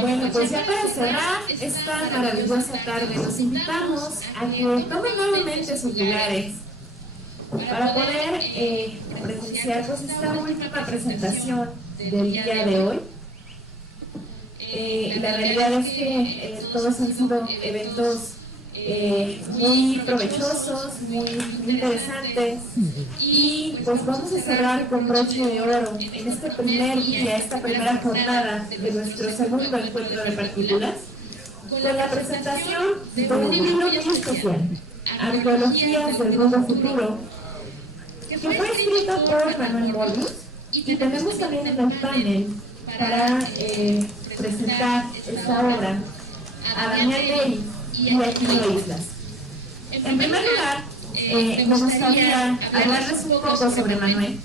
Bueno, pues ya para cerrar esta maravillosa tarde, los invitamos a que tomen nuevamente sus lugares para poder presenciar pues esta última presentación del día de hoy. La realidad es que todos han sido eventos muy provechosos, muy interesantes, y pues vamos a cerrar con broche de oro en este primer día, esta primera jornada de nuestro segundo encuentro de partículas, con la presentación de un libro muy especial, Arqueologías del Mundo Futuro, que fue escrito por Manuel Morbius, y tenemos también en el panel para presentar esta obra a Daniel Ley y a Aquino Islas. En primer lugar, me gustaría hablarles un poco sobre Manuel.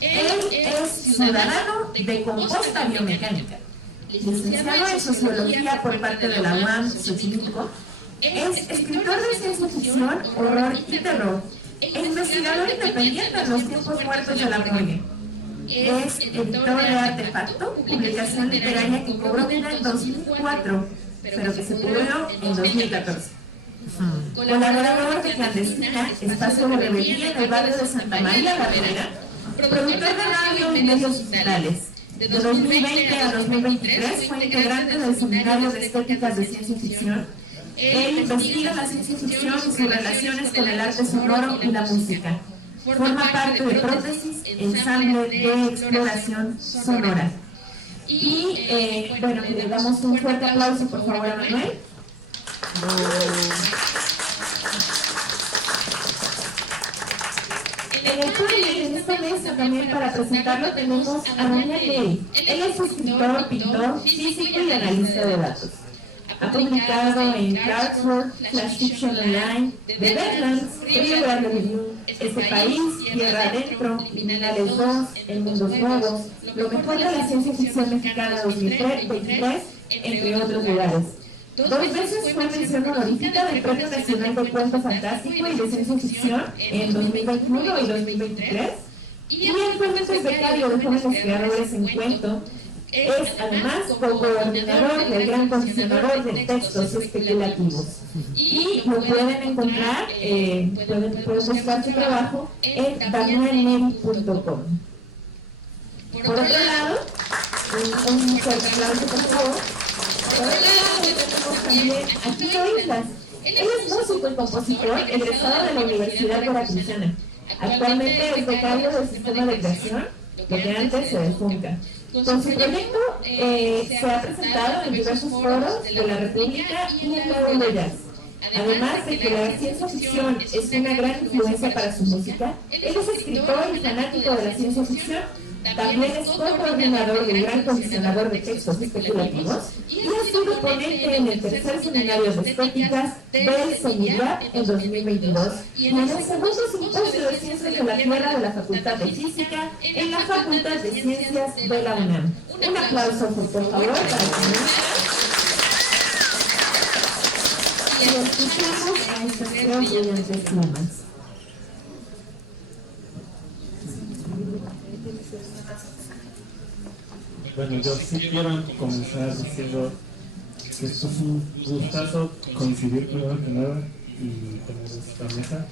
Él es ciudadano de composta biomecánica, licenciado en Sociología por parte de la UAM Xochimilco, es escritor de ciencia ficción, horror y terror, e investigador independiente en los tiempos muertos de la morgue. Es editor de Artefacto, publicación literaria que cobró vida en 2004, pero que se publicó en 2014. Colaborador de Clandestina, espacio de rebeldía en el barrio de Santa María la Ribera, productor de radio y medios digitales. De 2020 a 2023 fue integrante del Seminario de Estéticas de Ciencia Ficción. Él investiga la ciencia ficción y sus relaciones con el arte sonoro y la música. Forma parte de Prótesis, ensamble de exploración sonora. Y bueno, le damos un fuerte aplauso por favor a Manuel. En el panel, en esta mesa también para presentarlo, tenemos a Daniel Ley. Él es escritor, pintor, físico y analista de datos. Ha publicado en Clarksworth, Flash Fiction Online, The Badlands, Rio Grande Review, Este País, Tierra Adentro, Liminales 2, El Mundos Nuevos, Lo Mejor de la Ciencia Ficción Mexicana 2023, entre otros lugares. 2 veces fue mención honorífica del Premio Nacional de Cuento Fantástico y de Ciencia Ficción en 2021 y 2023, y actualmente es becario de jóvenes creadores en cuento. Es además co-coordinador del Gran Comisionador de Textos Especulativos. Y lo pueden encontrar, pueden buscar su trabajo en danielneri.com. Por otro lado, un fuerte aplauso por favor. Por otro lado, tenemos también a Aquino Islas. Él es músico y compositor egresado de la Universidad Veracruzana. Actualmente es becario del Sistema de Creación, lo que antes se defunca. Con su proyecto se ha presentado en diversos foros de la República y en la World Jazz. Además de que la ciencia ficción es una gran influencia para su música, él es escritor y fanático de la ciencia ficción. También es co-coordinador del Gran Comisionador de Textos Especulativos y ha sido ponente en el tercer seminario de estéticas del CENIRAP en 2022 y en el segundo simposio de Ciencias de la Tierra de la Facultad de Física en la Facultad de Ciencias de la UNAM. Un aplauso, por favor, para que y escuchemos a estas tres brillantes plumas. Bueno, yo sí quiero comenzar diciendo que esto es un gustazo coincidir primero que nada y tener esta mesa.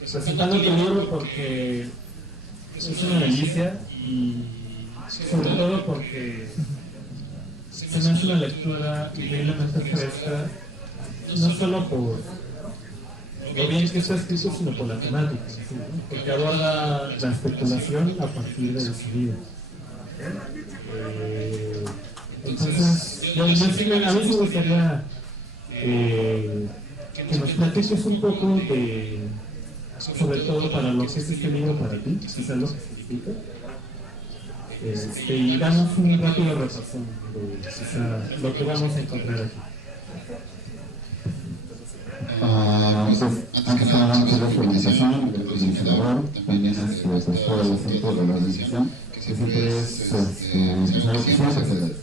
Presentando el libro porque es una delicia y sobre todo porque se me hace una lectura increíblemente fresca, no solo por lo bien que está escrito, sino por la temática, ¿sí? Porque aborda la especulación a partir del sonido. Entonces, a mí me gustaría que nos platiques un poco de, sobre todo para lo que es este libro para ti, quizás lo que significa, y damos un rápido repaso de quizá lo que vamos a encontrar aquí. Pues, antes que nada, muchas gracias por la invitación, el coordinador, también es pues, todo el asunto de la organización, que siempre es empezar a quisiera hacer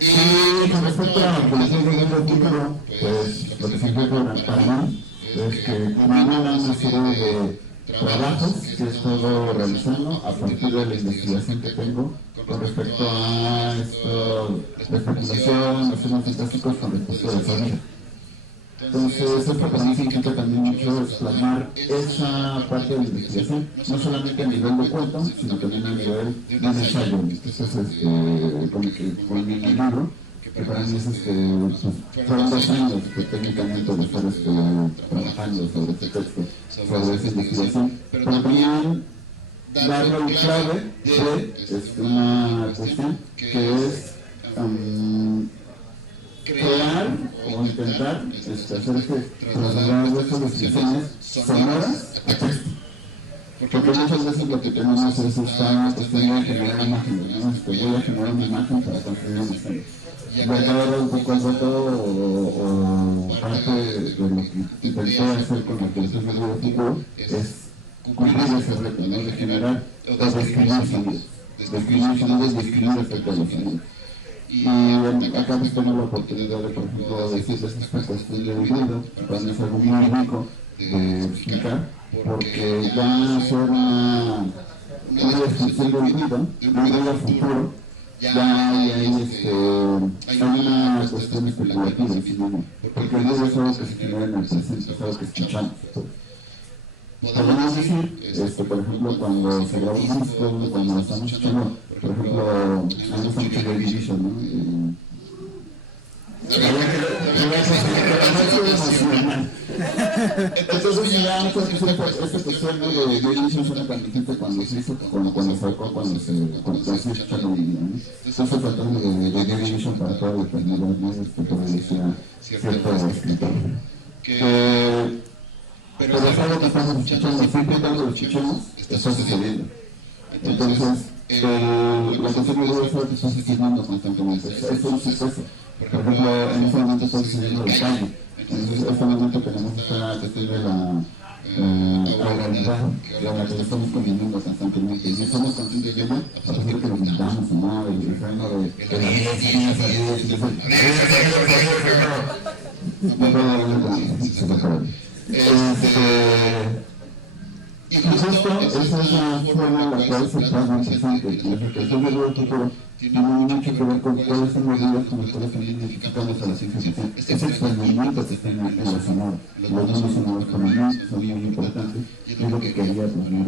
y con respecto a la publicación del libro título, pues lo que significa para mí es que como una serie trabajos que he estado realizando a partir de la investigación que tengo con respecto a esto, la especulación, los temas fantásticos con respecto a la familia. Entonces, esto para mí significa también mucho explorar esa parte de la investigación, no solamente a nivel de cuento, sino también a nivel de un ensayo. Entonces, con mi libro, que para mí fueron 2 años que técnicamente de estar trabajando sobre este texto, sobre esa investigación, pero también darle un clave de una cuestión que es crear o intentar hacer trasladar estas descripciones sonoras a texto. Porque muchas veces lo que tenemos es esta cuestión de generar imágenes, ¿no? Voy a generar una imagen para construir una escena. Y acá un poco el reto o parte de lo que intenté hacer con la creación del artículo es cumplir ese reto, ¿no? De generar o describir sonidos, describir acerca de los sonidos. Y acá pues tengo la oportunidad de, por ejemplo, decirles esta cuestión del ruido, para mí es algo muy único de explicar, porque ya hacer una descripción del ruido, un ruido futuro, ya hay una cuestión especulativa en sí mismo, porque el ruido es algo que se genera en el presente, es algo que escuchamos. Podemos decir, por ejemplo, cuando se graba un disco, cuando lo estamos escuchando, por ejemplo, a mí me gusta mucho Joy Division, ¿no? Entonces, ya esta cuestión de Joy Division suena tan vigente cuando se hizo, cuando sacó, cuando se escuchando el video, ¿no? Entonces, tratando de Joy Division para toda la eternidad, ¿no? Como decía cierto escritor. Pero es algo que estamos escuchando, siempre cuando lo escuchamos, está sucediendo. Entonces, la cuestión de es algo que está sucediendo constantemente, es un suceso. Por ejemplo, en este momento está sucediendo la calle. Entonces, en este momento tenemos esta cuestión de la oralidad, de la que estamos conviviendo constantemente. Y estamos conscientes de ella, a pesar de que nos mandamos, ¿no? El reino de la vida, y justo esa es la forma en la cual se plasma el presente. Y la reflexión del nuevo futuro tiene mucho que ver con cuáles son los días con los cuales también identificamos a la ciencia ficción. Ese experimento que está en la sonora. Los mundos sonoros para mí son muy importantes y es lo que quería poner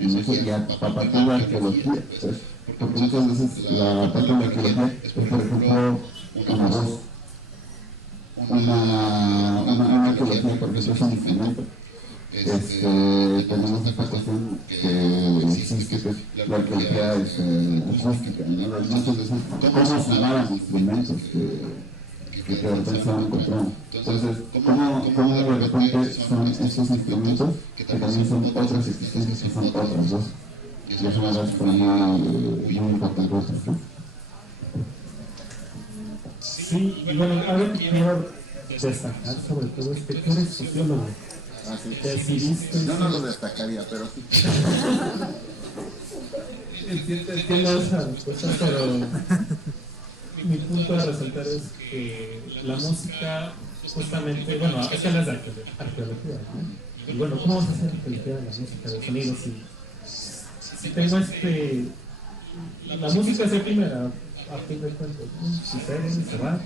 en eso. Y a partir de la arqueología, pues, porque muchas veces la parte de la arqueología es, por ejemplo, una voz. Una arqueología, por ejemplo, es un instrumento. Tenemos esta cuestión que existe, que es la arqueología acústica, ¿no? Muchas veces, cómo sonaban instrumentos que de repente se van encontrando. Entonces, ¿cómo de repente son estos instrumentos que también son otras existencias, que son otras voces? Y eso me parece para mí muy importante. Sí, y bueno, algo que quiero destacar sobre todo es que tú eres sociólogo. Decidiste. Yo no lo destacaría, pero sí. Entiendo esa respuesta, pero mi punto a resaltar es que la música, justamente, bueno, es que hablas de arqueología, ¿no? Y bueno, ¿cómo vas a hacer arqueología de la música, de sonidos? Si tengo la música es efímera, a fin de cuentas, ¿no? Sucede, se va,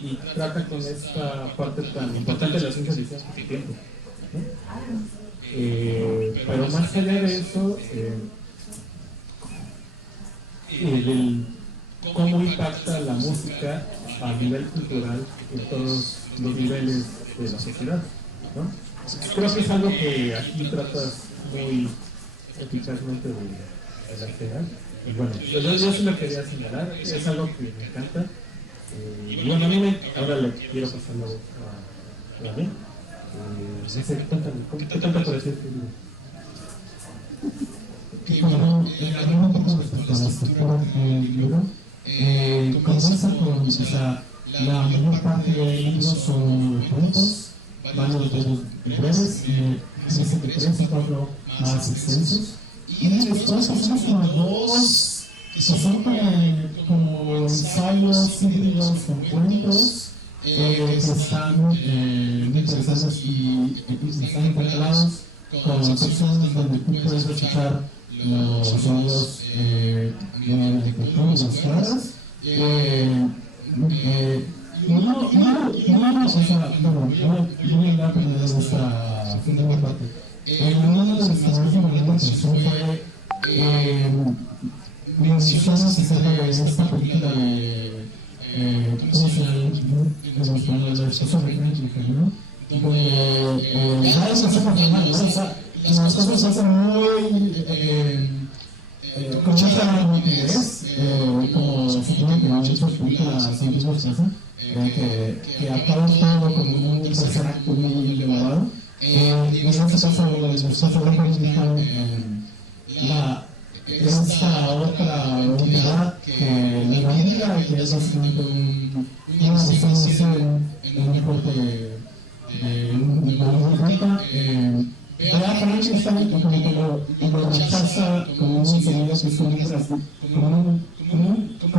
y trata con esta parte tan importante de la ciencia ficción que es el tiempo. Pero más allá de eso, cómo impacta la música a nivel cultural en todos los niveles de la sociedad, ¿no? Creo que es algo que aquí tratas muy eficazmente de alterar. Y bueno, yo sí lo quería señalar, es algo que me encanta. Y bueno, ahora le quiero pasar la voz a mí. ¿Qué tanto por decir? Bueno, hablando un poco respecto a la estructura del libro, comienza con, o sea, la mayor parte del libro son cuentos, varios de ellos breves, dice que 3 o 4 más extensos, y después pasamos como 2 que son como ensayos híbridos con cuentos, que están muy interesantes y están intercalados con secciones donde tú puedes escuchar los sonidos de profundas claras. O sea, bueno, yo voy a hablar primero de esta segunda parte. Uno de los que más me llamó la atención fue mencionas acerca de esta película de ¿cómo se llama? En español, la esposa de Franklin, ¿no? Donde ya es una forma formal, ¿no? O sea, las cosas se hacen muy con mucha rapidez, como se supone que muchas películas antiguas se hacen, que acaban todo como un tercer acto muy elevado. En este caso, los fotógrafos dejaron esta otra unidad que le da que es básicamente una diseñación en un cuerpo de un rica. Pero aparentemente está como que lo rechaza como un sonido que es como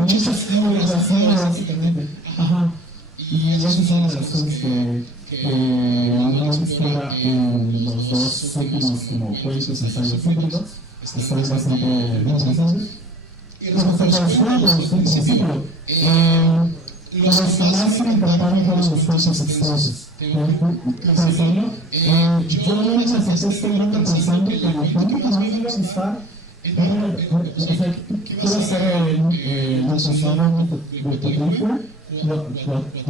muchas fibras, básicamente. Ajá. Y esa es una de las cosas que uno explora en los dos últimos como cuentos ensayos híbridos. Están bastante bien interesantes. Y respecto a los cuentos, en principio, los que más me encantaron fueron los cuentos extensos. Pensando, yo me acepté este libro pensando que el cuento que más me iba a gustar quiero hacer la sociedad de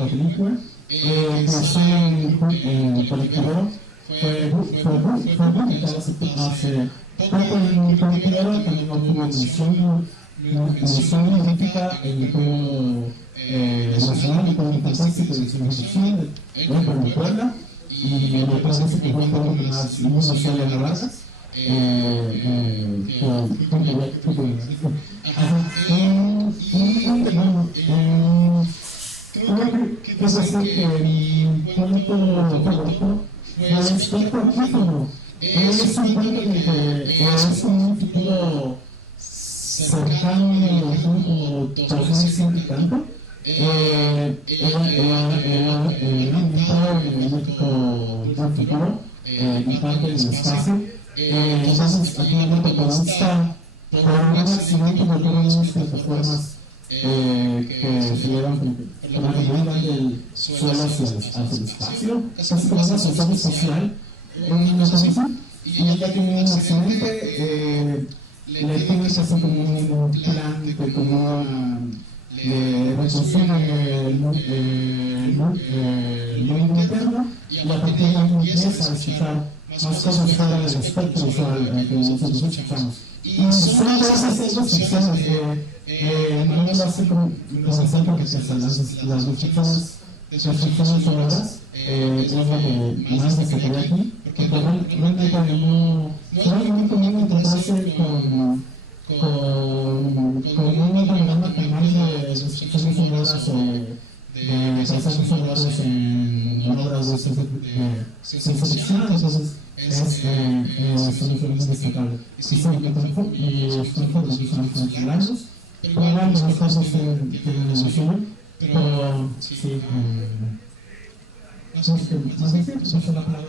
película, en colectivo, fue publicado hace poco en colectivo, también obtuvo mención honorífica en el Premio Nacional de Cuento Fantástico de Ciencia Ficción de Puebla, y me parece que fue el cuento que más mención de Vargas. Creo que mi cuento favorito fue Espectro Antífono. Es un cuento que es un futuro cercano, como 2100 y tanto. Era ambientado en el México del futuro y parte del espacio. Entonces, aquí el protagonista, por un accidente, volvió a unas plataformas que se llevan por la comunidad del suelo hacia el espacio, casi como una ascensor espacial, una cosa así, y ella tiene un accidente, le tiene que hacer como un plan de cómo reconstruir el mundo interno, y a partir de ahí empieza a escuchar más cosas fuera del espectro usual que nosotros escuchamos. Y son todas esas ficciones no lo hace como centro porque las ficciones sonoras es lo que más destacaría aquí, porque realmente no es muy común encontrarse con un panorama tan más de ficciones sonoras o de paisajes sonoros en obras de ciencia ficción, entonces es un fenómeno destacable. Y sí, y los cuentos de diferentes largos, pero igual los casos tienen el suyo, pero sí, no sé qué más decir, pues esa es la palabra.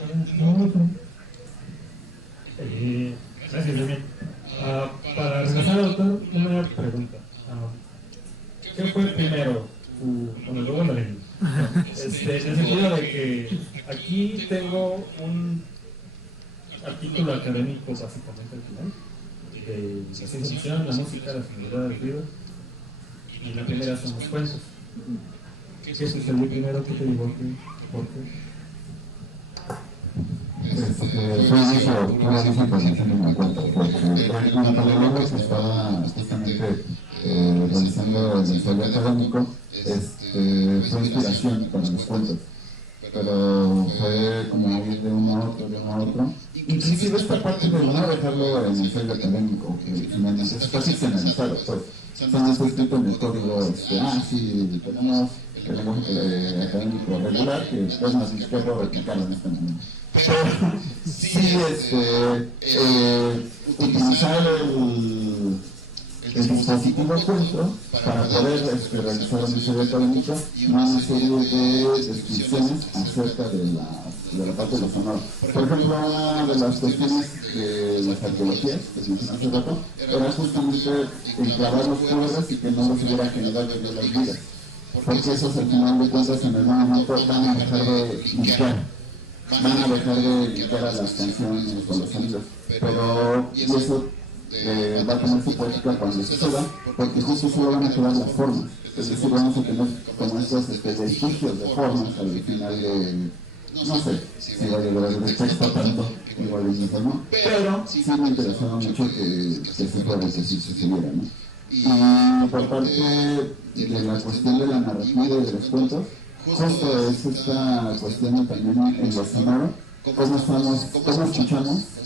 Gracias, Damián. Para regresar al autor, una pregunta. ¿Qué fue primero? Bueno, luego la lengua. En el sentido de que aquí tengo un artículo académico básicamente al final de la ciencia ficción, la música, la sonoridad, el ruido, y la primera son los cuentos. ¿Qué sucedió primero? ¿Qué te llevó aquí? ¿Por qué? Fue difícil convencerme en cuenta, porque para luego que estaba justamente realizando el ensayo académico, fue inspiración para los cuentos, pero fue como ir de uno a otro, inclusive esta parte de no dejarlo en el ensayo académico, que finalmente es casi finalizado, pues, están escrito en el código, sí, tenemos el lenguaje académico regular, que es más izquierdo vertical en este momento. Pero sí, utilizar el dispositivo cuento para poder realizar un ensayo académico y una serie de descripciones acerca de las de la parte de lo sonoro. Por ejemplo, una de las cuestiones de las arqueologías que se mencionó hace rato era justamente enclavar los cuadros y que no los hubiera generado de las vidas, porque esos al final de cuentas en algún momento van a dejar de limpiar, van a dejar de limpiar a las canciones o los sonidos, pero y eso va a tener su poética cuando se suba, porque justo solo van a quedar las formas, es decir, vamos a tener como estos vestigios de formas al final de, no sé si va a llegar el texto tanto, igual no, pero sí me interesaba mucho que se fuera, que sí se siguiera, ¿no? Y por parte de la cuestión de la narrativa y de los cuentos, justo es esta cuestión también en lo sonoro, cómo escuchamos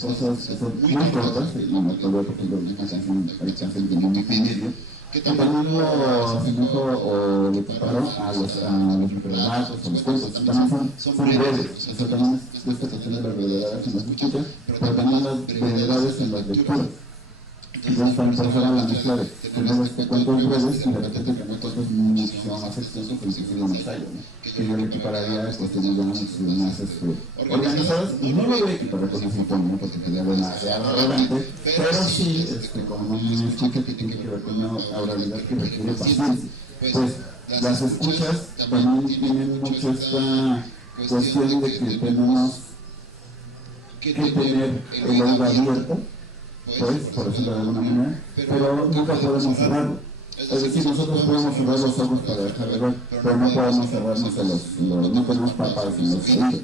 cosas que son muy cortas, y no me acuerdo porque una canción, hay canciones que no me medio, que también lo asemejo o le comparo a los microrelatos, a los cuentos, también son breves, o sea, también es esta cuestión de las brevedades en las escuchas, pero también las brevedades en las lecturas. Entonces también por eso era la mezcla de tener cuentos breves y de repente tener cuentos muchísimo más extensos, pero inclusive un ensayo, ¿no? Que yo le equipararía a cuestiones ya muchísimo más organizadas, y no lo voy a equiparar con un sinfonía, ¿no? Porque sería demasiado arrogante, pero sí, como una escucha que tiene que ver con una oralidad que requiere paciencia. Pues las escuchas también tienen mucho esta cuestión de que tenemos que tener el oído abierto, pues, por decirlo de alguna manera, pero nunca podemos cerrarlo. Es decir, nosotros podemos cerrar los ojos para dejar de ver, pero no podemos cerrarnos no tenemos párpados en los oídos.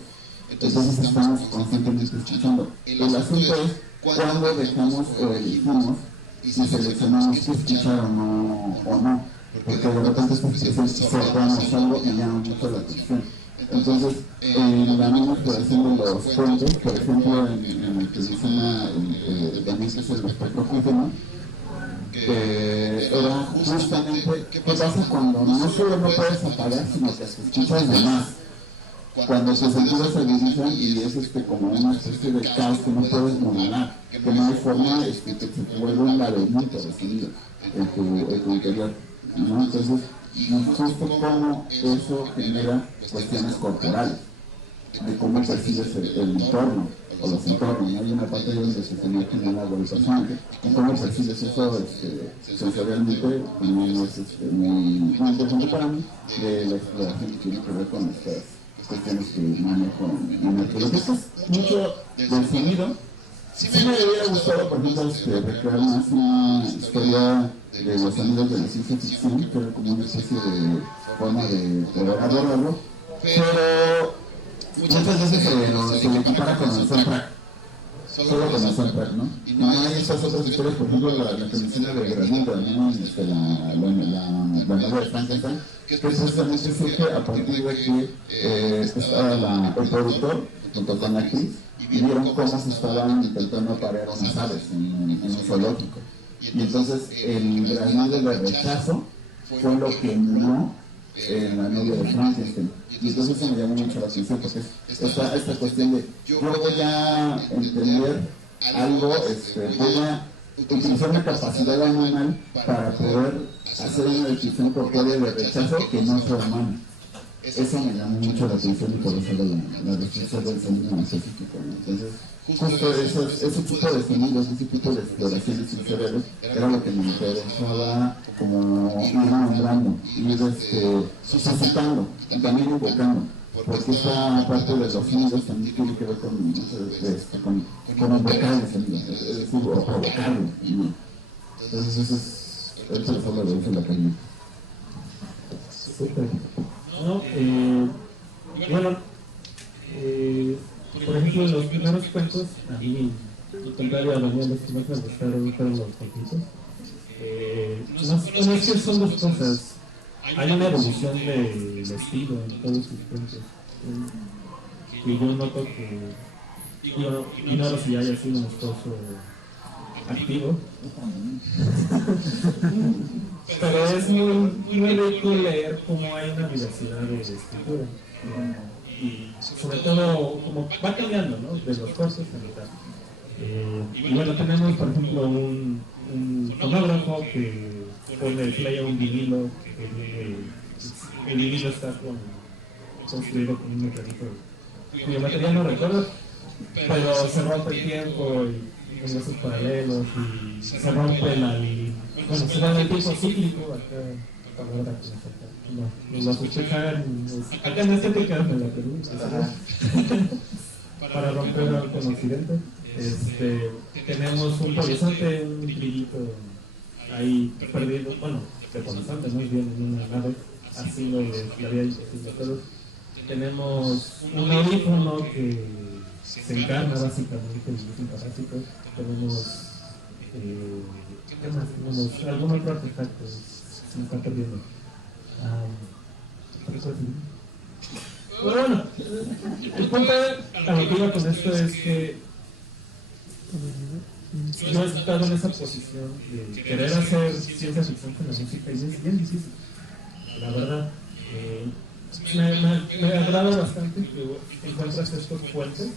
Entonces estamos constantemente escuchando. El asunto es cuándo dejamos o elegimos y seleccionamos qué escuchar o no, porque de repente cerramos algo y llama mucho la atención. Entonces, en la misma exploración de los cuentos, por ejemplo, en el que menciona también que es el espectro, era justamente qué pasa cuando no solo no puedes apagar, sino que escuchas de más. Cuando tus sentidos se agudizan y es como una especie de caos que no puedes modular, que no hay forma, que se vuelve un laberinto de sonido en tu interior, ¿no? Entonces, justo cómo eso genera cuestiones corporales, de cómo percibes el entorno o los entornos, ¿no? Hay una parte donde se tenía que generar el personaje, y cómo percibes eso sensorialmente también es muy interesante para mí, de la exploración que tiene que ver con estas cuestiones que manejo en arqueología. Mucho del sonido. Sí me hubiera gustado, por ejemplo, recrear más una historia de los sonidos de la ciencia ficción, que era como una especie de forma de poder abordarlo, pero muchas veces se le equipara con el soundtrack, solo con el soundtrack, ¿no? Y no hay estas otras historias, por ejemplo, la que menciona de Granito, ¿no? La novela de Frankenstein, que precisamente surge a partir de que estaba el productor junto con la actriz y vieron cómo se estaban intentando parear unas aves en un zoológico. Y entonces el granado de rechazo fue lo que murió la novia de Frankenstein. Y entonces eso me llamó mucho la atención, porque esta cuestión de yo voy a entender algo, voy a utilizar una capacidad animal para poder hacer una descripción corpórea de rechazo que no sea humana. Eso me llamó mucho la atención y por eso la descripción del sonido específico, ¿no? Entonces, justo ese tipo de sonidos, ese tipo de exploraciones sensoriales era lo que me interesaba como ir nombrando, ir suscitando y también invocando, porque esa parte de los sonidos también tiene que ver con invocar el sonido, es decir, o provocarlo, ¿no? Entonces eso es lo de eso la caña. No, bueno, por ejemplo, en los primeros cuentos, a mí, al contrario a Daniel, los que más me gustaron fueron los cuentitos. No es que son dos cosas. Hay una evolución del estilo en todos sus cuentos. Que yo noto que, ignoro si haya sido un esposo activo. Pero es muy rico leer cómo hay una diversidad de escritura. Y sobre todo, como va cambiando, ¿no? De los cortos a mitad. Y bueno, tenemos, por ejemplo, un fonógrafo que pone play a un vinilo, el vinilo está construido con un mecanismo cuya materia no recuerdo, pero se rompe el tiempo y universos paralelos y se rompe bueno, se rompe el tiempo cíclico acá, palabra que no lo escuchan acá en estética me la pregunta para romper el con occidente. Tenemos un polizonte, un trillito ahí perdido, bueno, de polizonte, más bien en una nave, así lo de la vida imposible a todos. Tenemos un audífono que se encarna básicamente en un parásito. Tenemos, ¿qué más? Tenemos algún otro artefacto, se me está perdiendo. Bueno, el punto a lo que iba con esto es que yo he estado en esa posición de querer hacer ciencia ficción con la música y es bien difícil, la verdad. Me agrada bastante que encuentras estos puentes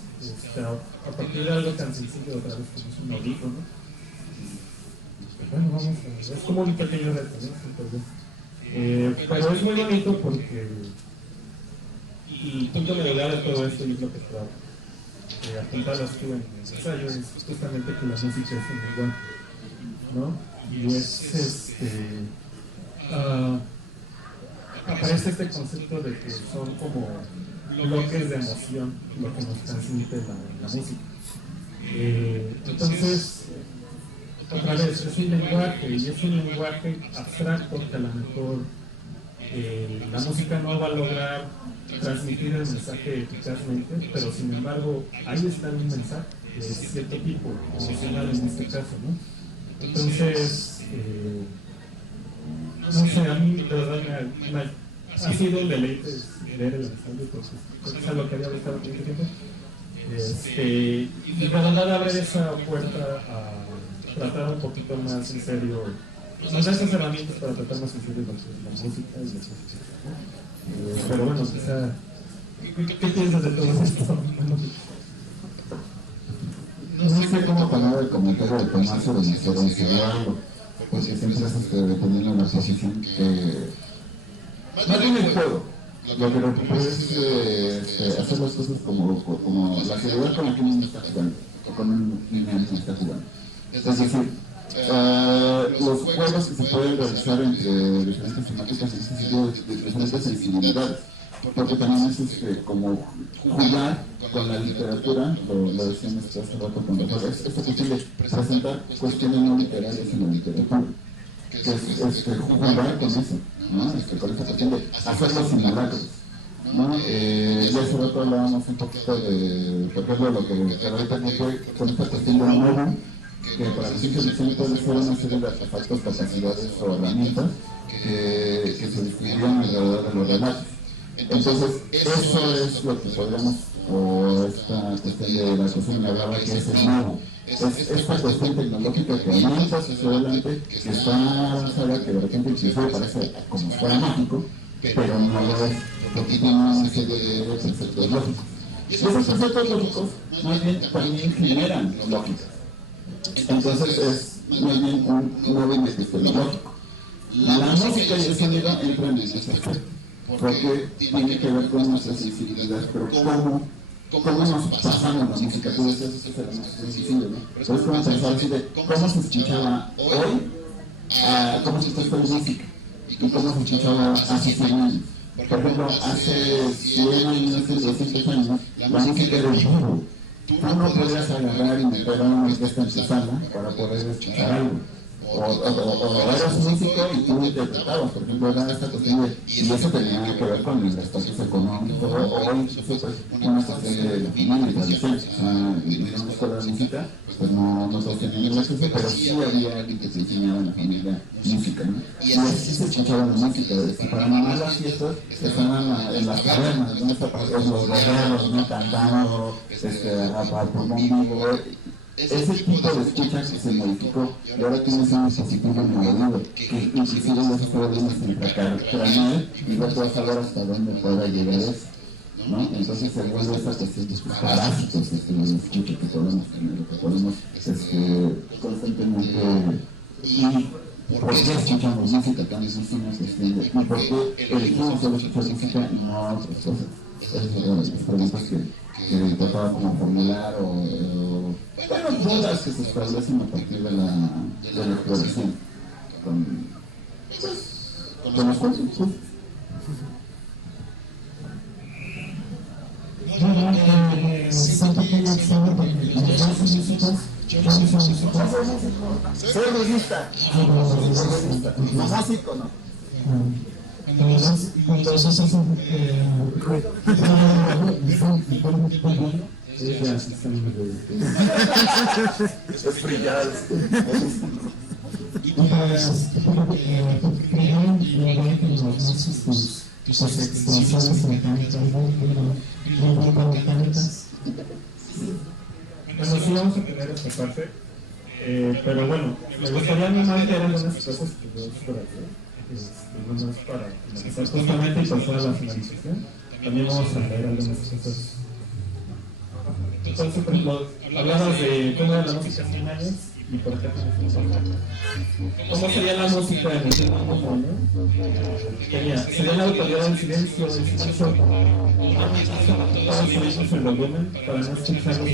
a partir de algo tan sencillo otra vez como es un audífono. Bueno, vamos a ver, es como un pequeño reto, ¿no? Pero es muy bonito porque y punto de verdad de todo esto y es lo que estaba apuntadas tú en el ensayo es justamente que la música es un lenguaje, ¿no? Y es aparece este concepto de que son como bloques de emoción lo que nos transmite la música. Entonces, otra vez, es un lenguaje y es un lenguaje abstracto que a lo mejor la música no va a lograr transmitir el mensaje eficazmente, pero sin embargo ahí está un mensaje de cierto tipo, emocional en este caso, ¿no? Entonces, no sé, a mí de verdad ha sido un deleite leer el ensayo, porque es algo que había gustado mucho tiempo. Y de verdad abrir esa puerta a tratar un poquito más en serio, nos da esas herramientas para tratar más en serio la música y la música, ¿no? Pero bueno, quizá, ¿qué piensas de todo esto? No sé cómo parar el comentario de Tomás sobre nuestro algo, porque siempre estás dependiendo de la posición que más bien el juego. Lo que recupera es hacer las cosas como la seriedad con la que uno está jugando, o con un lineal que está jugando. Es decir, los juegos que se pueden realizar entre diferentes temáticas en ese sentido de diferentes sensibilidades, porque también es como jugar con la literatura, lo decíamos hace rato con los juegos, esta cuestión de presentar cuestiones no literarias en la literatura, que es jugar con eso, ¿no? Con esta cuestión de hacer los simulacros, ¿no? Ya hace rato hablábamos un poquito de, por ejemplo, lo que ahorita no fue con esta cuestión de nuevo, que para la ciencia ficción puede ser una serie de artefactos, capacidades o herramientas que se descubrieron alrededor de los relatos. Entonces, eso es lo que podríamos, o esta cuestión de la cuestión que hablaba, que es el nuevo. Es esta cuestión tecnológica que aumenta hacia adelante, que está avanzada, que de repente incluso parece como fuera mágico, pero no lo es, porque tiene una serie de conceptos lógicos. Y esos conceptos lógicos más bien también generan lógica. Entonces es más bien un nuevo investigación lógico. La música y el sonido entran en ese aspecto, porque tiene que ver con nuestras sensibilidades, pero ¿cómo nos pasamos la música? Tú decías, eso será más sencillo, ¿no? Pero es como pensar así de cómo se escuchaba hoy, cómo se escuchaba la música, y cómo se escuchaba hace 100 años. Por ejemplo, hace 100 años, hace 200 años, la música era el vivo. Tú no podías agarrar y meter a una orquesta en tu sala para poder escuchar algo. O eras músico y tú interpretabas, por ejemplo, era esta cuestión de, y eso tenía que ver con el estatus económico, o incluso pues una cuestión de la familia y tradición. O sea, en una escuela de música, pues no todos tenían el acceso, pero sí había alguien que se enseñaba en la familia música, ¿no? Y así se escuchaba la música, para animar las fiestas, estaban en las cavernas, ¿no? Los guerreros, ¿no? Cantando, a pulmón vivo. Ese tipo de escucha que se modificó y ahora tienes un dispositivo modular que inclusive ya se puede cranear y ya puedes saber hasta dónde pueda llegar eso, ¿no? Entonces se vuelve esta cuestión de estos parásitos de escucha que podemos tener, que podemos constantemente. ¿Y por qué escuchamos música? También es una cuestión de, ¿y por qué elegimos solo escuchar música y no otras cosas? Esas son las preguntas que que trataba como formular bueno, dudas que se establecen a partir de la exploración con los cuentos, sí. Siento que ya sabe porque los dos músicos, yo soy músico. Soy revista. No músico, ¿no? Cuando eso se hace Es brillante. y pues creían que los nazis sus explosiones mecánicas muy mecánicas. Bueno, sí vamos a tener esta parte, pero bueno, me gustaría animar leer algunas cosas que veo por aquí, no es para finalizar justamente y pasar a la finalización. También vamos a leer algunas cosas. Entonces, por ejemplo, hablabas de cómo era la música hace 100 años y por ejemplo, ¿cómo sería la música en el tiempo común, no? Sería la autoridad del silencio, todos subimos el volumen para no escucharlos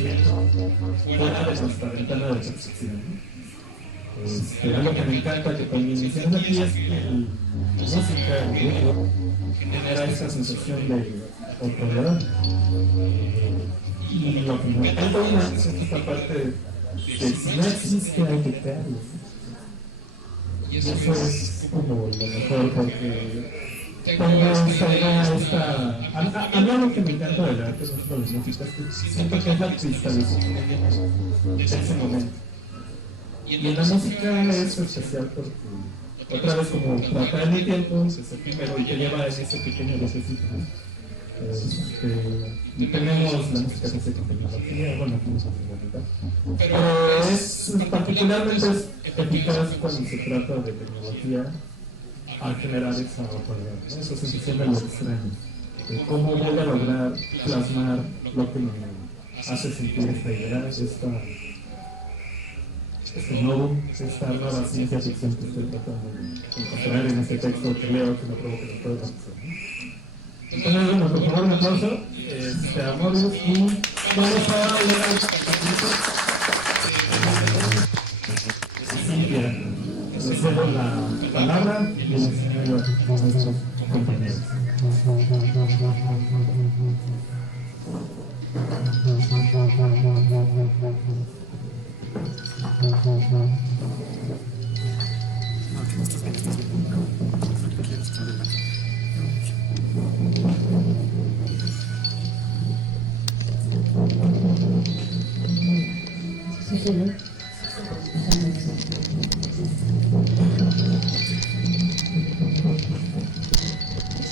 fuera de nuestra ventana de percepción, ¿no? Algo que me encanta que con mi iniciativa aquí es que la música, el grupo, genera esa sensación de autoridad. Y lo que me encanta más es esta parte de si no existe hay que crearlo. Y eso es como lo mejor porque tengo esta idea, a mí algo que me encanta del arte, no solo de música, es que siento que es la cristalización de ese momento. Y en la música es especial porque otra vez como tratar el tiempo es efímero y te lleva en ese pequeño necesito. Y tenemos la música que se con tecnología, bueno, aquí no se bonita, pero es particularmente eficaz cuando se trata de tecnología al generar esa autoridad, ¿no? Esa sensación de lo extraño, de cómo voy a lograr plasmar lo que me hace sentir esta idea, esta nueva ciencia ficción que estoy tratando de encontrar en este texto que leo, que me provoca la prueba. Entonces, bueno, por favor, un aplauso a Morbius y vamos a leer al capítulo. Cintia, les cedo la palabra y les cedo a nuestros compañeros.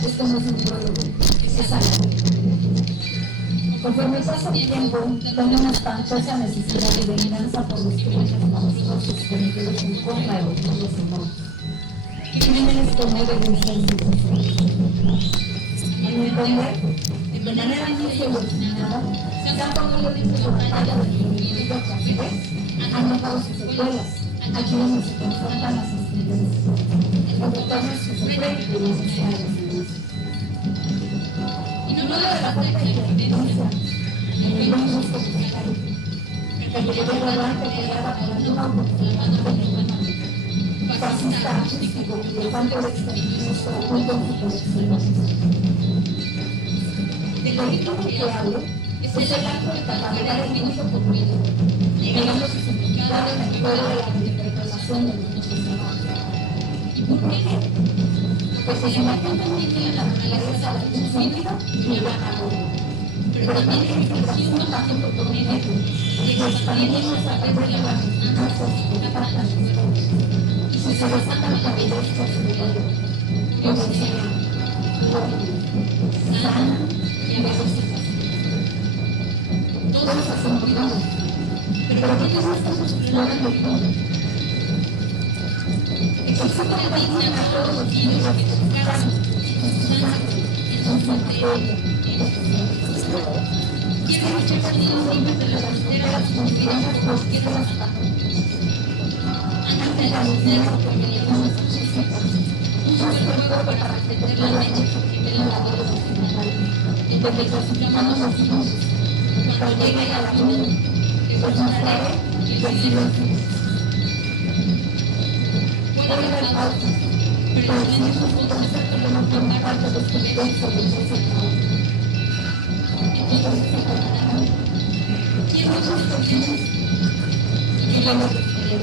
Esto no es un prólogo, es algo. Conforme pasa el tiempo, tengo una espantosa necesidad de venganza por los crímenes monstruosos cometidos en contra de los pueblos humanos. Crímenes que no deben ser silenciados. En mi entender, de manera muy evolucionada, se han podido libros de batalla del individuo café, han dejado sus secuelas, aquí donde se confrontan las instituciones. El retorno esquizofrénico y las sociales. Y no de la falta de independencia, ni el buen gusto musical, que te lleva a la peleada por alguna oportunidad de buena fascista artístico y el tanto de extremismo oculto en su colección. El delito que hablo es el acto de catalogar el mundo por ruido, negando su significado en el juego de la interpretación de los muchos demás. ¿Y por qué? Porque su imagen también tiene la naturaleza de un sonido y el ganador. Pero también tiene expresión bastante por medio, que expandimos a través de las amenazas que atacan sus ojos. Y si se desatan cabellos por su dedo, evolucionan, sanan y envejecen. Todos hacen cuidado, pero ellos no estamos explorando el mundo. Existen también a todos los niños que buscaran su sangre, en su materia, quieren echar los libros de las piedras construidas por piedras antes de la lucera que veníamos a sus hijos. Un juego para extender la mente de la labor nacional, en donde clasificamos los mundos. Cuando llegue a la luna, les mostraré y el silencio. Puede haber pausas, pero el silencio es un concepto que no forma parte de su vivencia de ese entonces se preguntará, ¿quién usa el silencio? Y yo les responderé,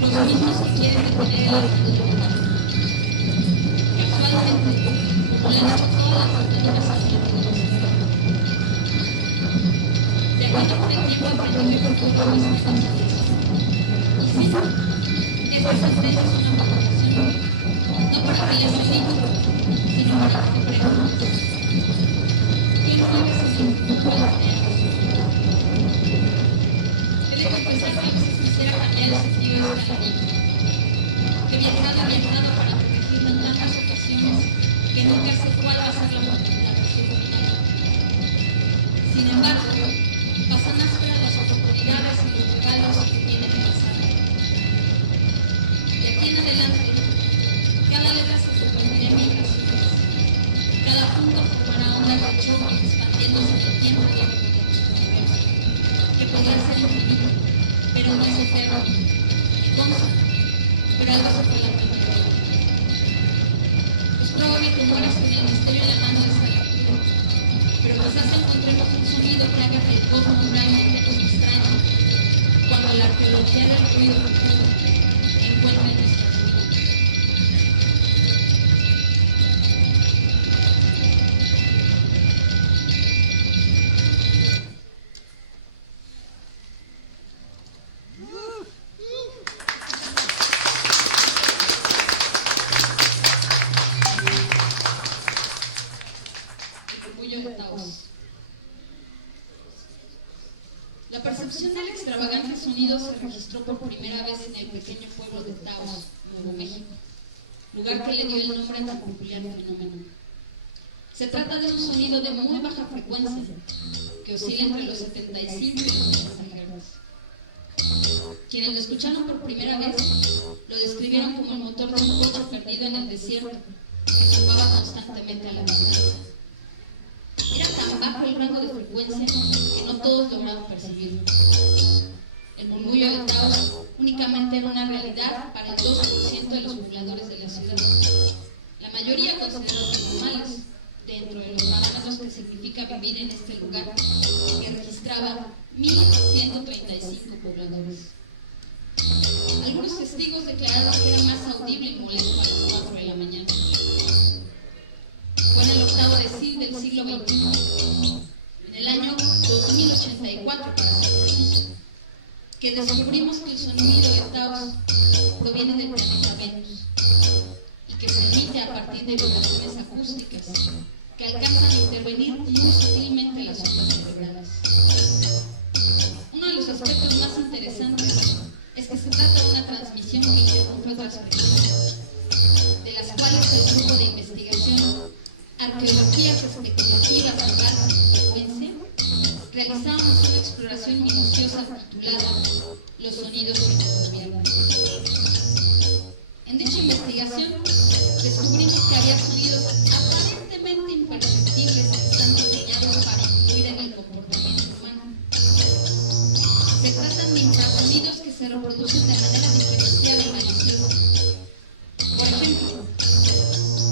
los mismos que quieren detener el sonido humano. Casualmente, como le han hecho todas las autoridades científicas del sistema. De aquí no fue tiempo aprendí que el futuro es una sensación. Y sí, esa sentencia es una provocación, no para que les diga, sino para que te preguntes. ¿Quién mueve ese significado de la manera? He de confesar que a veces quisiera cambiar el sentido de esta línea. He viajado para corregirlo en tantas ocasiones que nunca sé cuál va a ser la versión final. Sin embargo, pasan ásperas las oportunidades y los regalos que tienen que pasar. De aquí en adelante, cada letra se superpondrá en migraciones. Cada punto formará ondas de choque expandiéndose en el tiempo y en el universo, que podrá ser infinito, pero no es eterno. Consta, pero algo se fue la pena. Es probable que mueras con el misterio en la mano de esta lectura, pero quizás encontremos un sonido que haga que el cosmos realmente nos extrañe, cuando la arqueología del ruido encuentre nuestras vidas. La percepción del extravagante sonido se registró por primera vez en el pequeño pueblo de Taos, Nuevo México, lugar que le dio el nombre a este peculiar fenómeno. Se trata de un sonido de muy baja frecuencia, que oscila entre los 75 y los 80 Hz. Quienes lo escucharon por primera vez lo describieron como el motor de un coche perdido en el desierto, que zumbaba constantemente a la distancia. Era tan bajo el rango de frecuencia que no todos lograban percibirlo. El murmullo de Taos únicamente era una realidad para el 2% de los pobladores de la ciudad. La mayoría considerados normales, dentro de los parámetros que significa vivir en este lugar, que registraba 1.135 pobladores. Algunos testigos declararon que era más audible y molesto a las 4 de la mañana. Fue en el octavo decil del siglo XXI, en el año 2084 para ser preciso, que descubrimos que el sonido de Taos proviene del planeta Venus y que se emite a partir de vibraciones acústicas que alcanzan a intervenir muy sutilmente las ondas cerebrales. Uno de los aspectos más interesantes es que se trata de una transmisión que interrumpe otras frecuencias, de las cuales el grupo de investigación Arqueologías Especulativas en Baja Frecuencia realizamos una exploración minuciosa titulada Los sonidos que nos gobiernan. En dicha investigación descubrimos que había sonidos aparentemente imperceptibles que están diseñados para influir en el comportamiento humano. Se tratan de infrasonidos que se reproducen de manera diferenciada y maliciosa. Por ejemplo,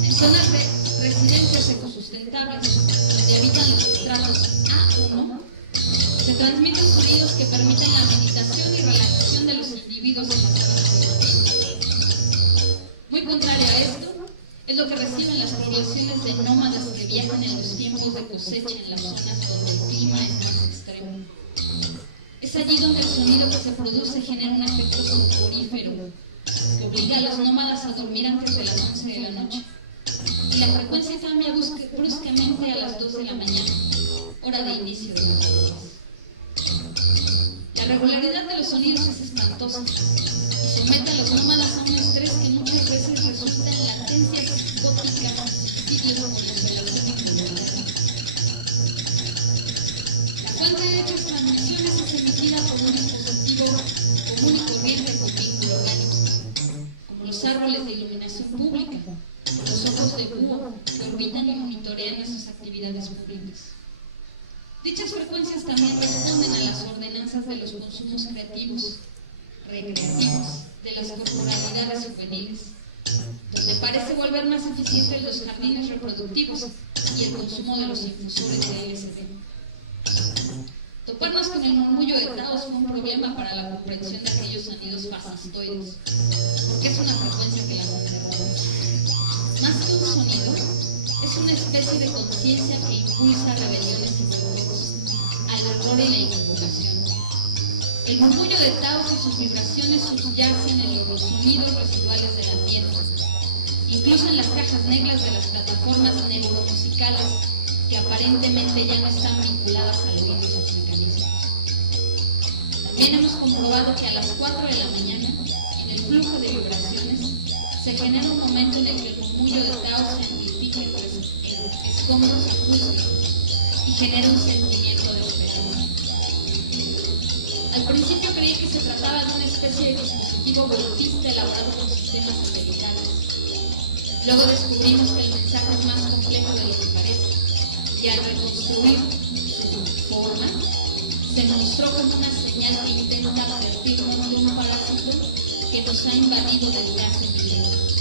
en zonas de residencias ecosustentables donde habitan los estratos A1, se transmiten sonidos que permiten la meditación y relajación de los individuos en las zonas de ambiente. Muy contrario a esto, es lo que reciben las poblaciones de nómadas que viajan en los tiempos de cosecha en las zonas donde el clima es más extremo. Es allí donde el sonido que se produce genera un efecto sulfurífero que obliga a los nómadas a dormir antes de las 11 de la noche. Y la frecuencia cambia bruscamente a las 2 de la mañana, hora de inicio de los días. La regularidad de los sonidos es espantosa y somete a los nómadas a un estrés que muchas veces resulta en latencias psicóticas y suicidios por desvelación involuntaria. La fuente de dichas transmisiones es emitida por un dispositivo común y corriente con vínculo orgánico, como los árboles de iluminación pública, los ojos de búho que orbitan y monitorean esas actividades públicas. Dichas frecuencias también responden a las ordenanzas de los consumos creativos, recreativos, de las corporalidades juveniles, donde parece volver más eficientes los jardines reproductivos y el consumo de los infusores de LSD. Toparnos con el murmullo de Taos fue un problema para la comprensión de aquellos sonidos fascistoides, porque es una frecuencia que la conserva. Más que un sonido, es una especie de conciencia que impulsa rebeliones y fuegos, al horror y la invocación. El murmullo de Taos y sus vibraciones subyacen en los sonidos residuales del ambiente, incluso en las cajas negras de las plataformas neuromusicales que aparentemente ya no están vinculadas al oído y sus mecanismos. También hemos comprobado que a las 4 de la mañana, en el flujo de vibraciones, se genera un momento en el que el murmullo de Taos se amplifica en escombros acústicos y genera un sentimiento de esperanza. Al principio creí que se trataba de una especie de dispositivo volutista elaborado por sistemas satelitales. Luego descubrimos que el mensaje es más complejo de lo que parece, y al reconstruir su forma, se mostró como una señal que intenta advertirnos de un parásito que nos ha invadido desde hace milenios.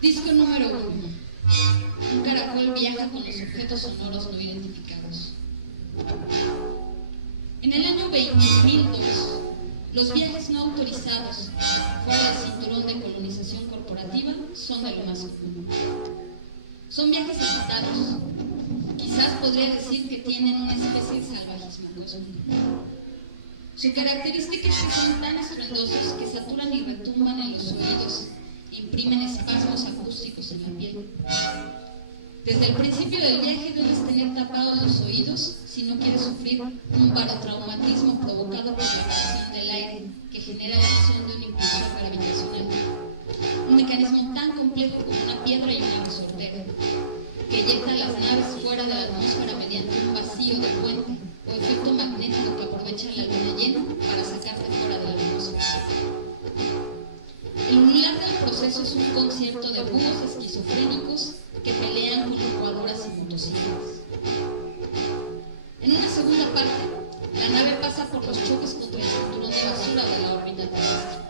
Disco número 1. Un caracol viaja con los objetos sonoros no identificados. En el año 2002, los viajes no autorizados fuera del cinturón de colonización corporativa son de lo más común. Son viajes excitados. Quizás podría decir que tienen una especie de salvajismo cósmico. Su característica es que son tan estruendosos que saturan y retumban en los oídos, imprimen espasmos acústicos en la piel. Desde el principio del viaje debes tener tapados los oídos si no quieres sufrir un barotraumatismo provocado por la presión del aire que genera la acción de un impulsor gravitacional. Un mecanismo tan complejo como una piedra y una resortera, que eyecta las naves fuera de la atmósfera mediante un vacío de puente o efecto magnético que aprovecha la luna llena para sacarte fuera de la atmósfera. El lunar del proceso es un concierto de búhos esquizofrénicos que pelean con licuadoras y motocicletas. En una segunda parte, la nave pasa por los choques contra el cinturón de basura de la órbita terrestre.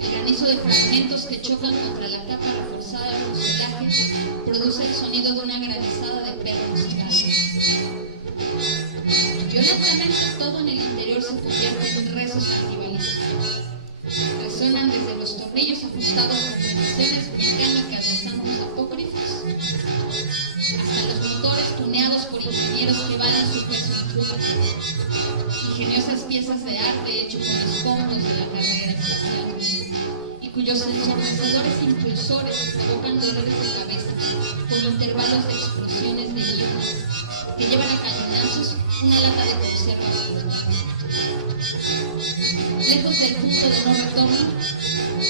El granizo de fragmentos que chocan contra la capa reforzada del fuselaje produce el sonido de una granizada de perros musicales. Violentamente todo en el interior se convierte en rezos antibalísticos. Resuenan desde los tornillos ajustados con precisiones mecánicas de santos apócrifos hasta los motores tuneados por ingenieros que valen su peso en pluma. Ingeniosas piezas de arte hechas con escombros de la carrera espacial y cuyos ensordecedores impulsores provocan dolores de cabeza con intervalos de explosiones de iones que llevan a cañonazos una lata de conservas flotando. Lejos del punto de no retorno,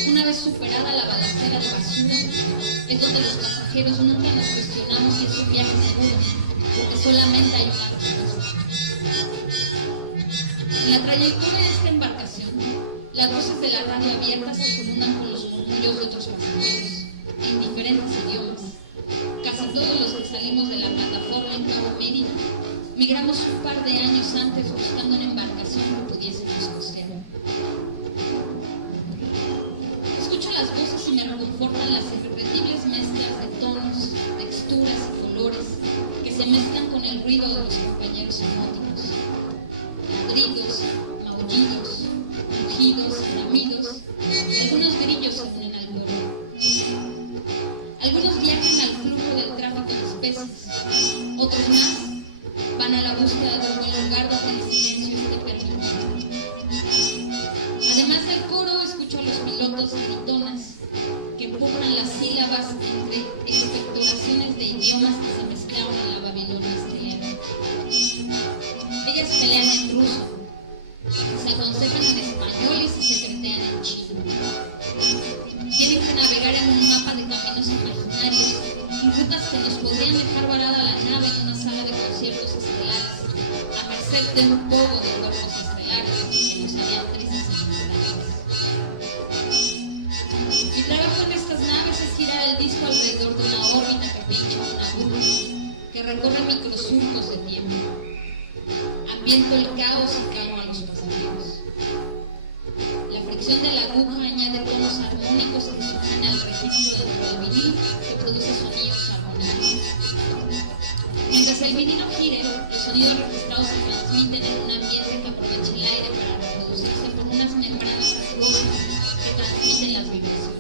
una vez superada la balacera de basura, es donde los pasajeros nunca nos cuestionamos si es un viaje seguro, porque solamente hay una respuesta. En la trayectoria de esta embarcación, las voces de la radio abierta se comunan con los murmullos de otros pasajeros, en diferentes idiomas. Casi todos los que salimos de la plataforma en Cabo Mérida, migramos un par de años antes buscando una embarcación que pudiésemos costear. Escucho las voces y me reconfortan las irrepetibles mezclas de tonos, texturas y colores que se mezclan con el ruido de los compañeros hipnóticos. Ladridos, maullidos, rugidos, bramidos y algunos grillos se unen al coro. Algunos viajan al flujo del tráfico de especies, otros más van a la búsqueda de un buen lugar donde el silencio esté permitido. Además del coro, acentuados y gritonas que empujan las sílabas entre expectoraciones de idiomas que se mezclaban en la Babilonia estrellada. Ellas pelean en ruso, se aconsejan en español y se secretean en chino. Tienen que navegar en un mapa de caminos imaginarios y rutas que nos podrían dejar varada la nave en una sala de conciertos estelares, a merced de un poco de cuerpos estelares que nos harían tristes y miserables. Mi trabajo en estas naves es girar el disco alrededor de una órbita que pincha una aguja, que recorre microsurcos de tiempo. Ambiento el caos y calmo a los pasajeros. La fricción de la aguja añade tonos armónicos que suman al registro del vinil, que produce sonidos armónicos. Mientras el vinilo gire, los sonidos registrados se transmiten en un ambiente que aprovecha el aire para reproducirse por unas membranas acuosas que transmiten las vibraciones.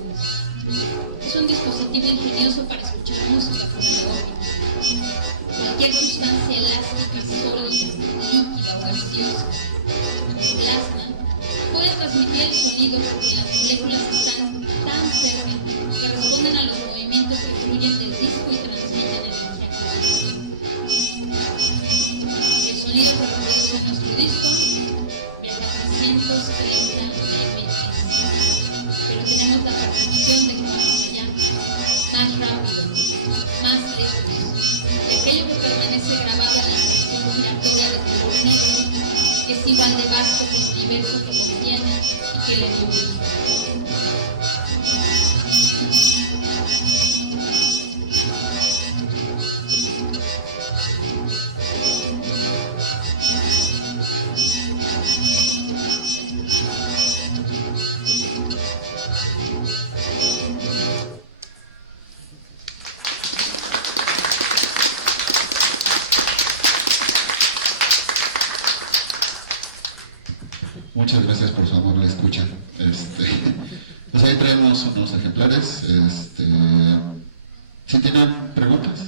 Es un dispositivo ingenioso para escuchar música fuera de órbita. Cualquier sustancia elástica, sólida, líquida o gaseosa, plasma, puede transmitir el sonido porque las moléculas están tan cerca que responden a los movimientos que fluyen del disco y transmiten energía kinética. El sonido que reproduce nuestro disco viaja a 330 km/h, pero tenemos la percepción de que va más allá, más rápido, más lejos, de aquello que permanece grabado en la impresión giratoria de color negro, que es igual de vasto que el universo que contiene y que le divide. Muchas gracias por su amable escucha. Pues ahí traemos unos ejemplares. Si tienen preguntas,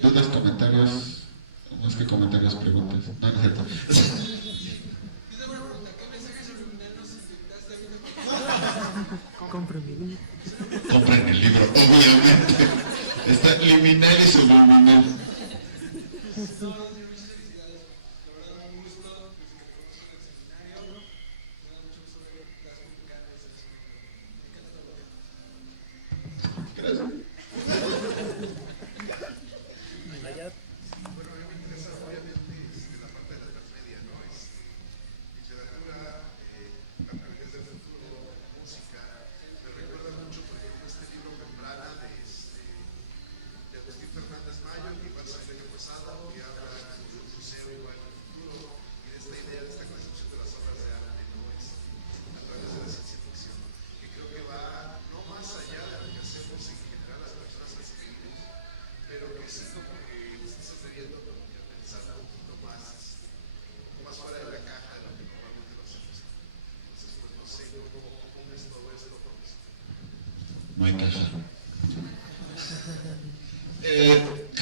dudas, comentarios, más que comentarios, preguntas. No, no es cierto. Compren el libro, obviamente. Está liminal y subliminal. No hay caja.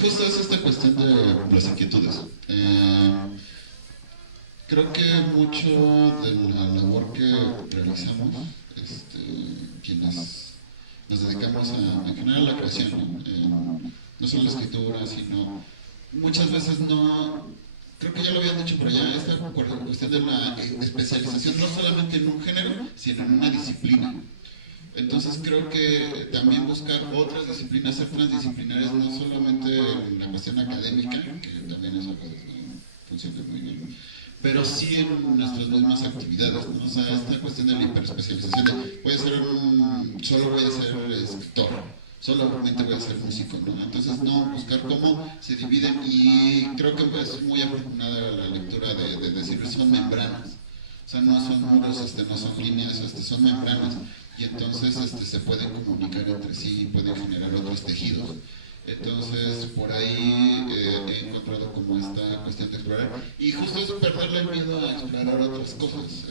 Justo es esta cuestión de las inquietudes. Creo que mucho de la labor que realizamos, quienes nos dedicamos en general a la creación, no solo la escritura, sino muchas veces no, creo que ya lo habían dicho por allá, esta cuestión de la especialización no solamente en un género, sino en una disciplina. Entonces creo que también buscar otras disciplinas, ser transdisciplinarias, no solamente en la cuestión académica, que también eso funciona muy bien, pero sí en nuestras mismas actividades, ¿no? O sea, esta cuestión de la hiperespecialización de solo voy a ser escritor, solamente voy a ser músico, ¿no? Entonces no, buscar cómo se dividen, y creo que es muy afortunada la lectura de decir, son membranas. O sea, no son muros, no son líneas, son membranas, y entonces se pueden comunicar entre sí y pueden generar otros tejidos. Entonces, por ahí he encontrado como esta cuestión de explorar, y justo es perderle el miedo a explorar otras cosas.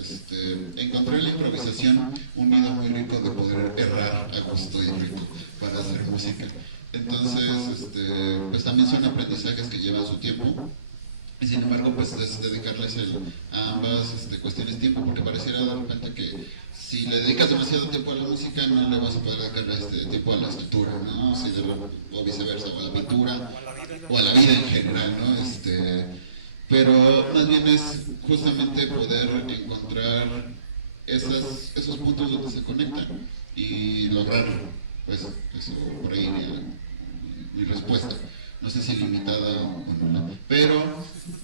Encontré en la improvisación un miedo muy rico de poder errar a gusto y rico para hacer música. Entonces, pues también son aprendizajes que llevan su tiempo. Y sin embargo, pues es dedicarles a ambas cuestiones tiempo, porque pareciera de repente que si le dedicas demasiado tiempo a la música, no le vas a poder dedicar tiempo a la escultura, ¿no? O viceversa, o a la pintura, o a la vida en general, ¿no? Pero más bien es justamente poder encontrar esos puntos donde se conectan y lograr, pues, eso, por ahí mi respuesta. No sé si limitada o no, pero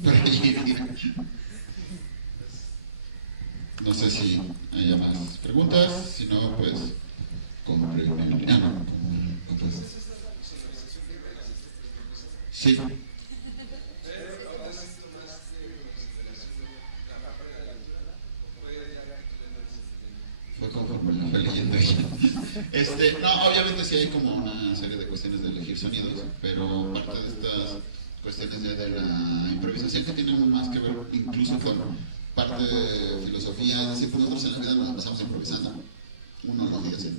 por ahí no sé si haya más preguntas, si no, pues, sí. Fue conforme la fue leyendo ella. No, obviamente sí hay como una serie de cuestiones de elegir sonidos, pero parte de estas cuestiones ya de la improvisación que tienen más que ver incluso con parte de filosofía, es decir, pues nosotros en la vida nos empezamos improvisando, uno no diga así.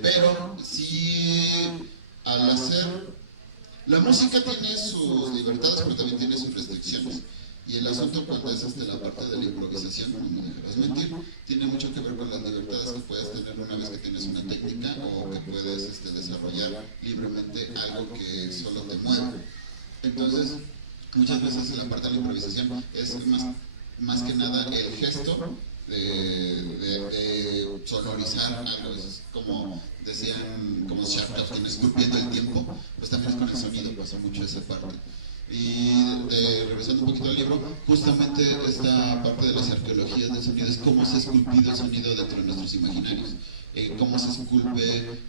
Pero sí, al hacer, la música tiene sus libertades, pero también tiene sus restricciones. Y el asunto cuando es la parte de la improvisación, no me dejarás mentir, tiene mucho que ver con las libertades que puedes tener una vez que tienes una técnica o que puedes desarrollar libremente algo que solo te mueve. Entonces, muchas veces en la parte de la improvisación es más que nada el gesto de sonorizar algo. Es como decían, como Sharp, esculpiendo el tiempo, pues también es con el sonido, pasa mucho esa parte. Y regresando un poquito al libro, justamente esta parte de las arqueologías del sonido es cómo se ha esculpido el sonido dentro de nuestros imaginarios, cómo se esculpe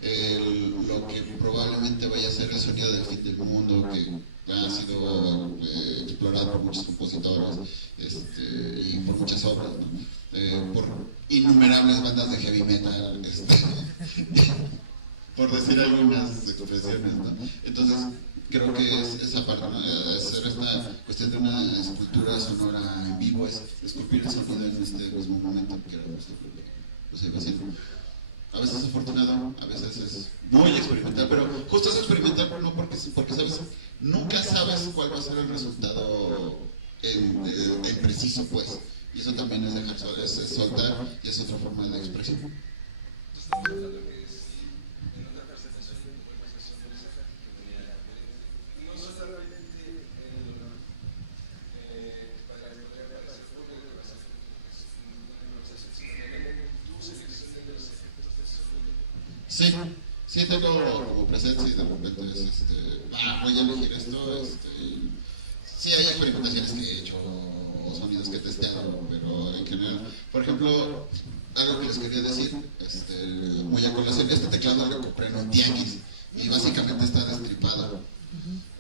lo que probablemente vaya a ser el sonido del fin del mundo, que ha sido explorado por muchos compositores y por muchas obras, ¿no? Por innumerables bandas de heavy metal, por decir algunas expresiones, ¿no? Entonces, creo que es esa parte, ¿no? Hacer esta cuestión de una escultura sonora en vivo, es esculpir el sonido en este mismo momento, que era nuestro problema. A veces es afortunado, a veces es muy experimental, pero justo es experimental no porque sabes, nunca sabes cuál va a ser el resultado en preciso, pues. Y eso también es dejar soltar, y es otra forma de expresión. Sí, tengo como presencia y de repente es, voy a elegir esto, sí hay experimentaciones que he hecho o sonidos que he testeado, pero en general, por ejemplo, algo que les quería decir, muy a colación, este teclado lo compré en un tianguis y básicamente está destripado,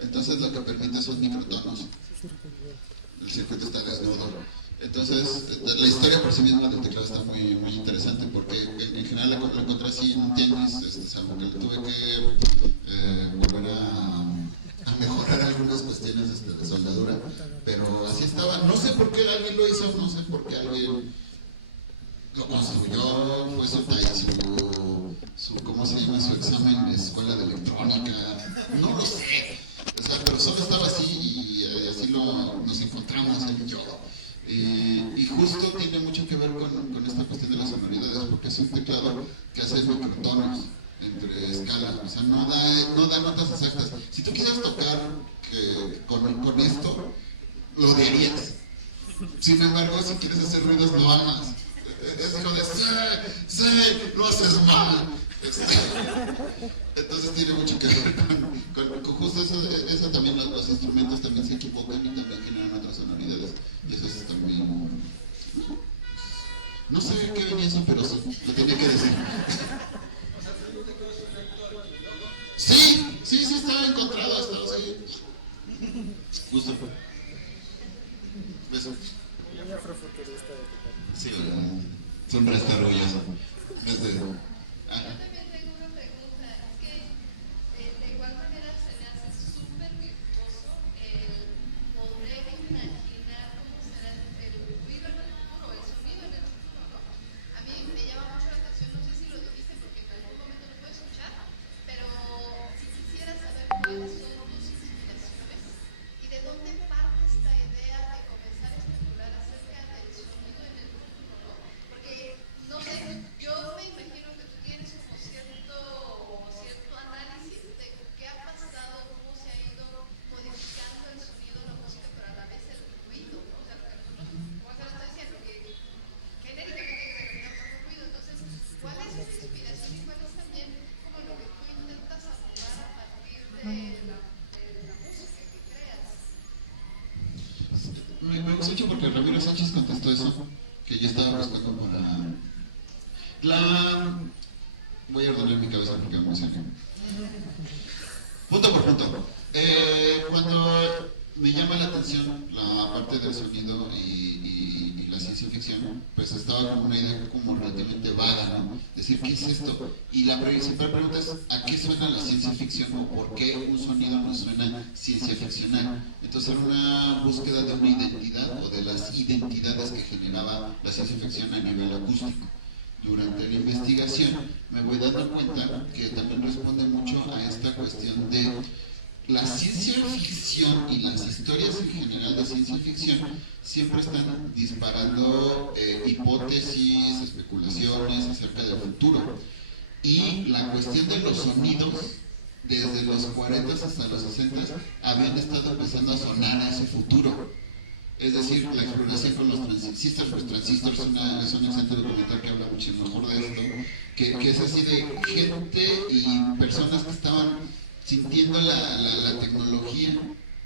entonces lo que permite son microtonos, el circuito está desnudo. Entonces, la historia por sí misma del teclado está muy, muy interesante porque en general lo encontré así en un tianguis, salvo que tuve que volver a mejorar algunas cuestiones de soldadura, pero así estaba. No sé por qué alguien lo hizo, no sé por qué alguien lo construyó, fue su ¿cómo se llama? Su examen de escuela de electrónica, no lo sé, pero solo estaba así y así nos encontramos él y yo. Y justo tiene mucho que ver con esta cuestión de las sonoridades, porque es un teclado que hace microtonos entre escalas, o sea, no da notas exactas. Si tú quisieras tocar con esto, lo odiarías. Sin embargo, si quieres hacer ruidos, lo amas. Es como de, sí, lo haces mal. Entonces tiene mucho que ver con justo eso también, los instrumentos también se equivocan y también generan otras sonoridades. Y eso es también... No sé qué venía eso, pero sí, lo tenía que decir. Sí, estaba encontrado, estaba así. Justo fue. ¿Ves? Muy afrofuturista de tu parte. Sí, siempre está orgulloso. mucho porque Ramiro Sánchez contestó eso, que yo estaba buscando para la... Voy a ordenar mi cabeza porque me emocioné. Punto por punto. Cuando me llama la atención la parte del sonido y la ciencia ficción, pues estaba como una idea como relativamente vaga, ¿no? Decir, ¿qué es esto? Y la principal pregunta es, ¿a qué suena la ciencia ficción o por qué un sonido no suena ciencia ficcional? Entonces era una búsqueda de una identidad o de las identidades que generaba la ciencia ficción a nivel acústico. Durante la investigación me voy dando cuenta que también responde mucho a esta cuestión de la ciencia ficción y las historias en general de ciencia ficción siempre están disparando hipótesis, especulaciones acerca del futuro. Y la cuestión de los sonidos, desde los 40 hasta los 60, habían estado empezando a sonar a ese futuro. Es decir, la exploración con los transistores. Los transistores es un excelente documental que habla mucho mejor de esto, que es así de gente y personas que estaban sintiendo la tecnología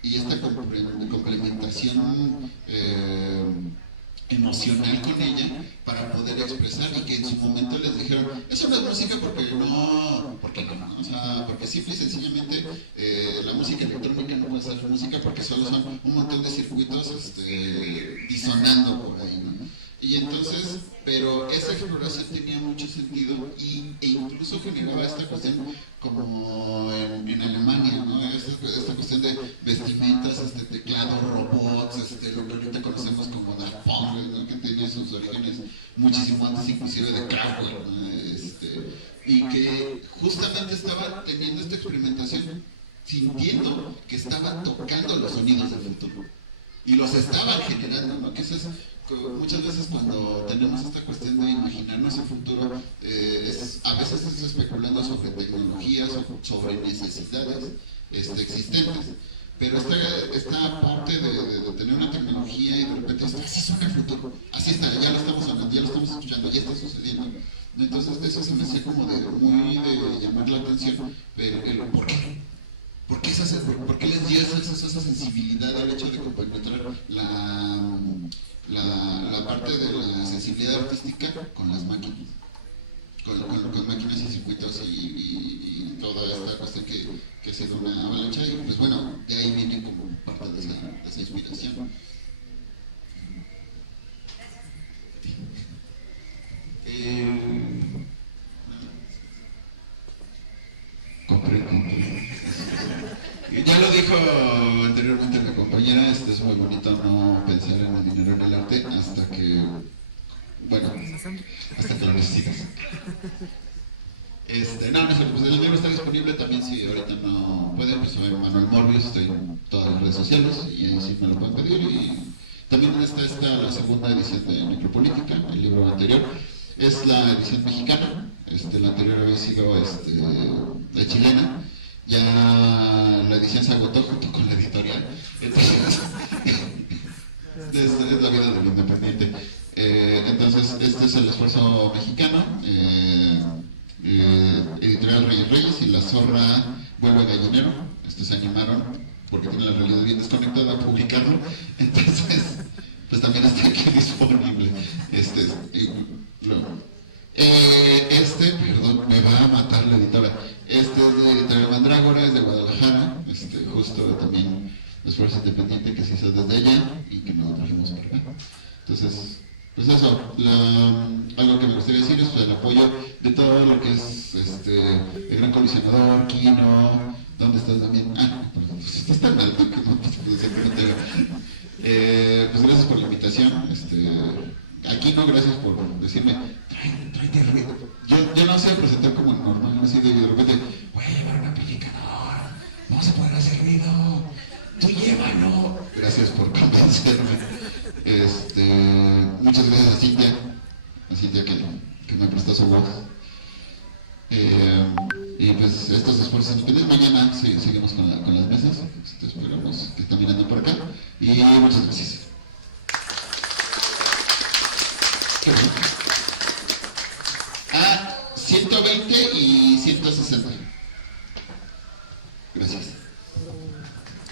y esta complementación emocional con ella para poder expresar, y que en su momento les dijeron, eso no es música porque no, o sea, porque simple y sencillamente la música electrónica no puede ser música porque solo son un montón de circuitos disonando por ahí, ¿no? Y entonces, pero esa exploración tenía mucho sentido e incluso generaba esta cuestión como en Alemania, ¿no? Esta cuestión de vestimentas, teclados, robots, lo que ahorita conocemos como Daft Punk, ¿no? Que tiene sus orígenes muchísimo antes inclusive de Kraftwerk, ¿no? Y que justamente estaba teniendo esta experimentación, sintiendo que estaban tocando los sonidos del futuro y los estaban generando, ¿no? Que eso es muchas veces cuando tenemos esta cuestión de imaginarnos el futuro, a veces estás especulando sobre tecnologías, sobre necesidades existentes, pero esta parte de tener una tecnología y de repente así suena el futuro, así está, ya lo estamos hablando, ya lo estamos escuchando, ya está sucediendo. Entonces eso se me hacía como muy de llamar la atención, pero ¿por qué? ¿Por qué les dio esa sensibilidad al hecho de compenetrar la parte de la sensibilidad artística con las máquinas? Con máquinas y circuitos y toda esta cuestión que ha sido una avalancha, y pues bueno, de ahí viene como parte de esa inspiración. Ya lo dijo anteriormente la compañera, es muy bonito no pensar en el dinero en el arte hasta que lo necesitas. Pues el libro está disponible también, si ahorita no pueden, pues soy Manuel Morbius, estoy en todas las redes sociales y ahí sí me lo pueden pedir. Y también está la segunda edición de Necropolítica, el libro anterior. Es la edición mexicana, la anterior había sido la chilena. Ya la edición se agotó junto con la editorial, entonces es la vida del independiente. Entonces este es el esfuerzo mexicano, editorial Reyes y La Zorra vuelve gallinero. Se animaron porque tienen la realidad bien desconectada a publicarlo, entonces pues también está aquí disponible. Perdón, me va a matar la editora. Es de Editorial Mandrágora, es de Guadalajara, justo también esfuerzo independiente que se hizo desde allá y que nos trajimos por acá. Entonces, pues eso, algo que me gustaría decir es el apoyo de todo lo que es el Gran Colisionador, Kino, ¿dónde estás también? Perdón, pues estás tan alto que no puedo decir que no te veo. Pues gracias por la invitación. Aquí no, gracias por decirme, tráete ruido. Yo no sé presentar como normal, así de repente, voy a llevar un amplificador, vamos a poder hacer ruido, tú llévalo. Gracias por convencerme. Muchas gracias a Cintia que me prestó su voz. Y pues estos esfuerzos independientes, mañana seguimos con las mesas, esperamos que estén mirando por acá, y muchas gracias. 120 y 160. Gracias.